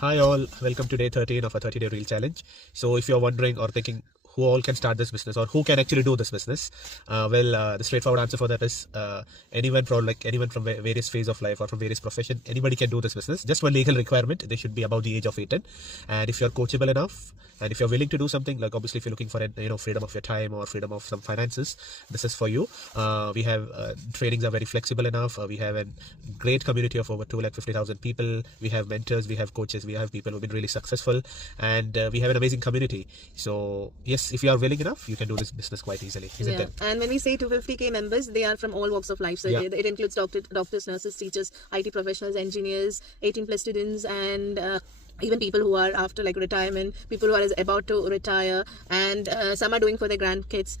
Hi all, welcome to day 13 of a 30-day reel challenge. So if you're wondering or thinking who all can start this business or who can actually do this business, the straightforward answer for that is anyone from various phase of life or from various profession, anybody can do this business. Just one legal requirement, they should be above the age of 18. And if you're coachable enough, and if you're willing to do something, like obviously if you're looking for freedom of your time or freedom of some finances, this is for you. We have trainings are very flexible enough. We have a great community of over 250,000 people. We have mentors, we have coaches, we have people who've been really successful, and we have an amazing community. So yes, if you are willing enough, you can do this business quite easily, isn't it? And when we say 250k members, they are from all walks of life. So it includes doctors, nurses, teachers, IT professionals, engineers, 18 plus students, and even people who are after like retirement, people who are about to retire, and some are doing for their grandkids,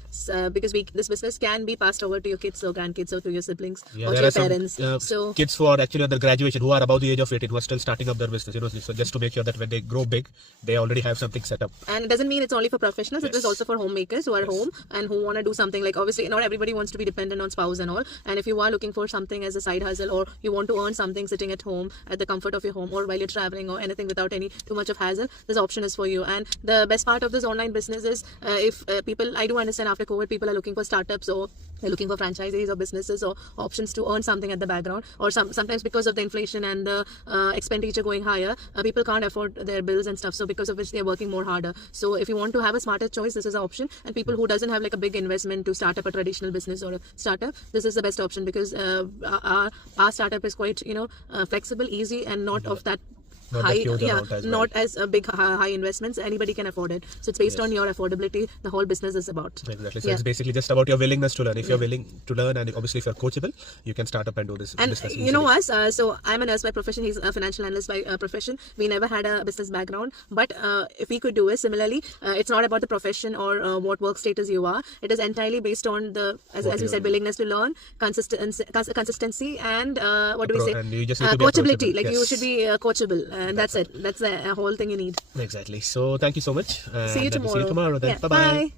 because this business can be passed over to your kids or grandkids or to your siblings or to your parents. So kids who are actually under graduation, who are above the age of 18, who are still starting up their business, so just to make sure that when they grow big, they already have something set up. And it doesn't mean it's only for professionals. It is also for homemakers who are home and who want to do something. Like obviously not everybody wants to be dependent on spouse and all, and if you are looking for something as a side hustle, or you want to earn something sitting at home at the comfort of your home, or while you're traveling, or anything without any too much of hassle, this option is for you. And the best part of this online business is if people, I do understand after COVID people are looking for startups, or they're looking for franchises or businesses or options to earn something at the background, or sometimes because of the inflation and the expenditure going higher, people can't afford their bills and stuff, so because of which they're working more harder. So if you want to have a smarter choice, this is an option. And people who doesn't have like a big investment to start up a traditional business or a startup, this is the best option, because our startup is quite flexible, easy, and not of that not as a big high investments. Anybody can afford it, so it's based on your affordability. The whole business is about exactly. So it's basically just about your willingness to learn. If you're willing to learn, and obviously if you're coachable, you can start up and do this. And business you know us, so I'm a nurse by profession, he's a financial analyst by profession. We never had a business background, but if we could do it similarly, it's not about the profession or what work status you are. It is entirely based on the as we said, willingness to learn, consistency, and what do we say, and you just need to coachability. Like you should be coachable, and that's it. That's the whole thing you need. Exactly. So thank you so much. See you tomorrow. See you tomorrow then. Bye-bye. Bye.